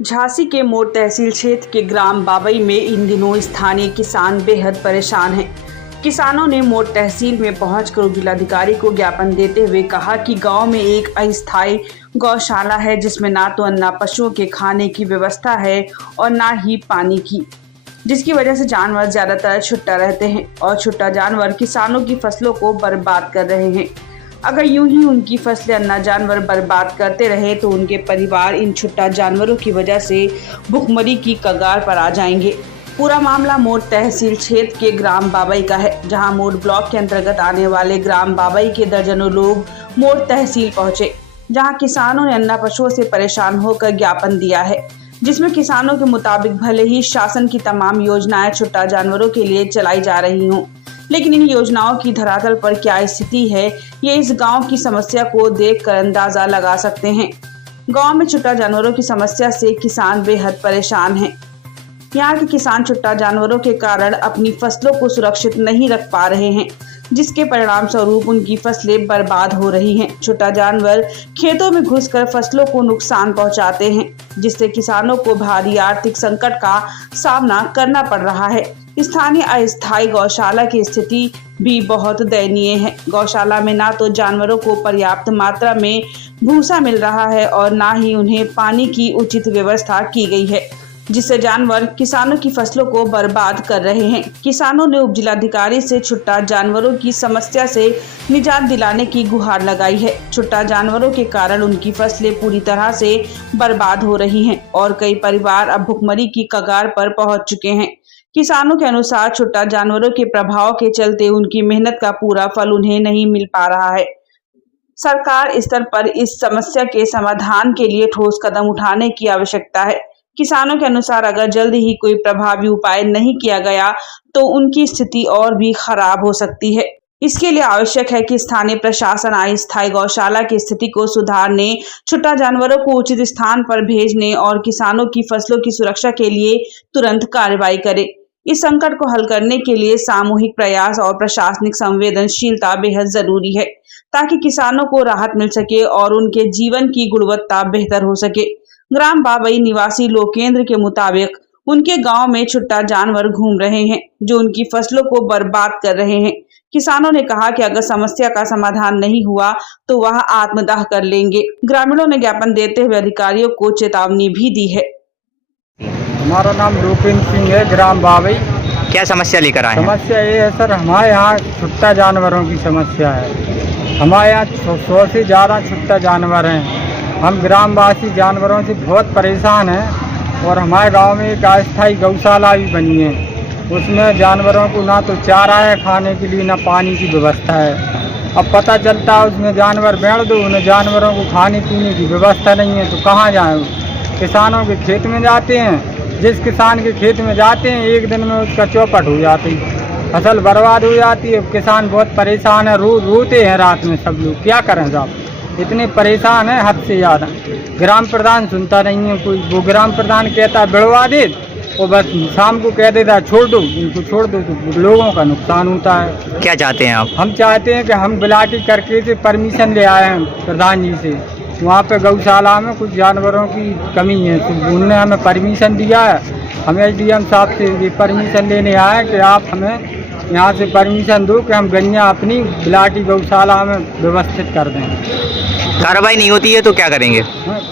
झांसी के मोड़ तहसील क्षेत्र के ग्राम बाबई में इन दिनों स्थानीय किसान बेहद परेशान हैं। किसानों ने मोड़ तहसील में पहुंचकर जिलाधिकारी को ज्ञापन देते हुए कहा कि गांव में एक अस्थायी गौशाला है जिसमें ना तो अन्ना पशुओं के खाने की व्यवस्था है और ना ही पानी की, जिसकी वजह से जानवर ज्यादातर छुट्टा रहते हैं और छुट्टा जानवर किसानों की फसलों को बर्बाद कर रहे हैं। अगर यूं ही उनकी फसलें अन्ना जानवर बर्बाद करते रहे तो उनके परिवार इन छुट्टा जानवरों की वजह से भुखमरी की कगार पर आ जाएंगे। पूरा मामला मोड़ तहसील क्षेत्र के ग्राम बाबई का है, जहां मोड़ ब्लॉक के अंतर्गत आने वाले ग्राम बाबई के दर्जनों लोग मोड़ तहसील पहुंचे, जहां किसानों ने अन्ना पशुओं से परेशान होकर ज्ञापन दिया है, जिसमें किसानों के मुताबिक भले ही शासन की तमाम योजनाएं छुट्टा जानवरों के लिए चलाई जा रही हों, लेकिन इन योजनाओं की धरातल पर क्या स्थिति है, ये इस गांव की समस्या को देखकर अंदाजा लगा सकते हैं। गांव में छुट्टा जानवरों की समस्या से किसान बेहद परेशान हैं। यहाँ के किसान छुट्टा जानवरों के कारण अपनी फसलों को सुरक्षित नहीं रख पा रहे हैं, जिसके परिणाम स्वरूप उनकी फसलें बर्बाद हो रही हैं। छुट्टा जानवर खेतों में घुसकर फसलों को नुकसान पहुंचाते हैं, जिससे किसानों को भारी आर्थिक संकट का सामना करना पड़ रहा है। स्थानीय अस्थायी गौशाला की स्थिति भी बहुत दयनीय है। गौशाला में ना तो जानवरों को पर्याप्त मात्रा में भूसा मिल रहा है और ना ही उन्हें पानी की उचित व्यवस्था की गई है, जिससे जानवर किसानों की फसलों को बर्बाद कर रहे हैं। किसानों ने उपजिलाधिकारी से छुट्टा जानवरों की समस्या से निजात दिलाने की गुहार लगाई है। छुट्टा जानवरों के कारण उनकी फसलें पूरी तरह से बर्बाद हो रही हैं और कई परिवार अब भुखमरी की कगार पर पहुंच चुके हैं। किसानों के अनुसार छुट्टा जानवरों के प्रभाव के चलते उनकी मेहनत का पूरा फल उन्हें नहीं मिल पा रहा है। सरकार स्तर पर इस समस्या के समाधान के लिए ठोस कदम उठाने की आवश्यकता है। किसानों के अनुसार अगर जल्द ही कोई प्रभावी उपाय नहीं किया गया तो उनकी स्थिति और भी खराब हो सकती है। इसके लिए आवश्यक है कि स्थानीय प्रशासन अस्थायी गौशाला की स्थिति को सुधारने, छुट्टा जानवरों को उचित स्थान पर भेजने और किसानों की फसलों की सुरक्षा के लिए तुरंत कार्रवाई करे। इस संकट को हल करने के लिए सामूहिक प्रयास और प्रशासनिक संवेदनशीलता बेहद जरूरी है, ताकि किसानों को राहत मिल सके और उनके जीवन की गुणवत्ता बेहतर हो सके। ग्राम बाबई निवासी लोकेंद्र के मुताबिक उनके गांव में छुट्टा जानवर घूम रहे हैं जो उनकी फसलों को बर्बाद कर रहे हैं। किसानों ने कहा कि अगर समस्या का समाधान नहीं हुआ तो वह आत्मदाह कर लेंगे। ग्रामीणों ने ज्ञापन देते हुए अधिकारियों को चेतावनी भी दी है। हमारा नाम लोकेंद्र सिंह है, ग्राम बाबई। क्या समस्या लेकर आए हैं? समस्या ये है सर, हमारे यहाँ छुट्टा जानवरों की समस्या है। हमारे यहाँ 100 से ज़्यादा छुट्टा जानवर हैं। हम ग्रामवासी जानवरों से बहुत परेशान हैं और हमारे गांव में एक अस्थायी गौशाला भी बनी है। उसमें जानवरों को ना तो चारा है खाने के लिए, ना पानी की व्यवस्था है। अब पता चलता है उसमें जानवर बैठ दो, उन्हें जानवरों को खाने पीने की व्यवस्था नहीं है तो कहाँ जाएँ? किसानों के खेत में जाते हैं, जिस किसान के खेत में जाते हैं एक दिन में उसका चौपट हो जाती है, फसल बर्बाद हो जाती है। किसान बहुत परेशान है, रोते हैं रात में सब लोग। क्या करें साहब, इतने परेशान है हद से ज़्यादा। ग्राम प्रधान सुनता नहीं है कोई। वो ग्राम प्रधान कहता है बिड़वा दे, और बस शाम को कह देता है छोड़ दो, इनको छोड़ दो, तो लोगों का नुकसान होता है। क्या चाहते हैं आप? हम चाहते हैं कि हम बिलाटी करके से परमिशन ले आए हैं प्रधान जी से। वहाँ पे गौशाला में कुछ जानवरों की कमी है तो उन्होंने हमें परमिशन दिया है। हम SDM साहब से ये परमिशन लेने आए कि आप हमें यहाँ से परमिशन दो कि हम गैया अपनी बिलाटी गौशाला में व्यवस्थित कर दें। कार्रवाई नहीं होती है तो क्या करेंगे?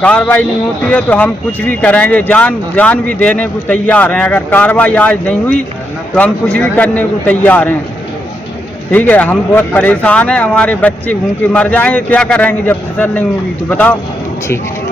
कार्रवाई नहीं होती है तो हम कुछ भी करेंगे, जान भी देने को तैयार हैं। अगर कार्रवाई आज नहीं हुई तो हम कुछ भी करने को तैयार हैं। ठीक है, हम बहुत परेशान हैं, हमारे बच्चे भूखे मर जाएंगे। क्या करेंगे जब फसल नहीं होगी तो बताओ। ठीक है।